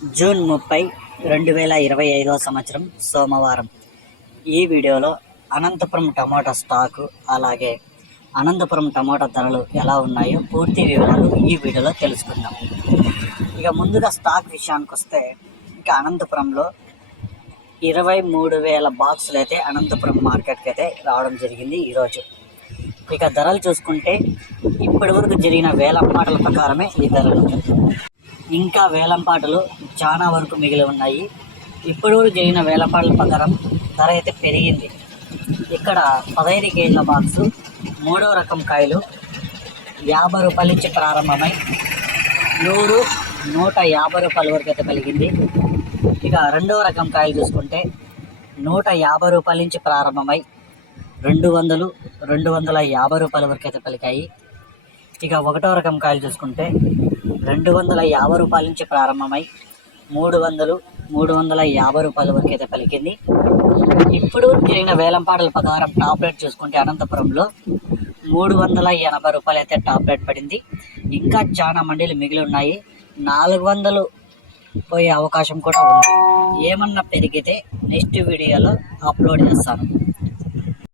June 30, 2025 సంవత్సరం సోమవారం. ఈ వీడియోలో అనంతపురం టమోటా స్టాకు, అలాగే అనంతపురం టమోటా ధరలు ఎలా ఉన్నాయో పూర్తి వివరాలు ఈ వీడియోలో తెలుసుకుందాం. ఇక ముందుగా స్టాక్ విషయానికి వస్తే, ఇక అనంతపురంలో 23,000 బాక్సులు అయితే అనంతపురం మార్కెట్కి అయితే రావడం జరిగింది ఈరోజు. ఇక ధరలు చూసుకుంటే ఇప్పటి వరకు జరిగిన వేలంపాటల ప్రకారమే ఈ ధరలు. ఇంకా వేలంపాటలు చాలా వరకు మిగిలి ఉన్నాయి. ఇప్పుడు జరిగిన వేలంపాటల ప్రకారం ధర అయితే పెరిగింది. ఇక్కడ 15 కేజీల బాక్సు 3వ రకం కాయలు 50 రూపాయల నుంచి ప్రారంభమై 100-150 రూపాయల వరకు అయితే పలికింది. ఇక 2వ రకం కాయలు చూసుకుంటే 150 రూపాయల నుంచి ప్రారంభమై 200-250 రూపాయల వరకు అయితే పలికాయి. ఇక 1వ రకం కాయలు చూసుకుంటే 250 రూపాయల నుంచి ప్రారంభమై 300-350 రూపాయల వరకు అయితే పలికింది. ఇప్పుడు జరిగిన వేలంపాటల ప్రకారం టాప్ రేట్ చూసుకుంటే అనంతపురంలో 380 రూపాయలు అయితే టాప్ రేట్ పడింది. ఇంకా చాలా మండీలు మిగిలి ఉన్నాయి. 400 పోయే అవకాశం కూడా ఉంది. ఏమన్నా పెరిగితే నెక్స్ట్ వీడియోలో అప్లోడ్ చేస్తాను.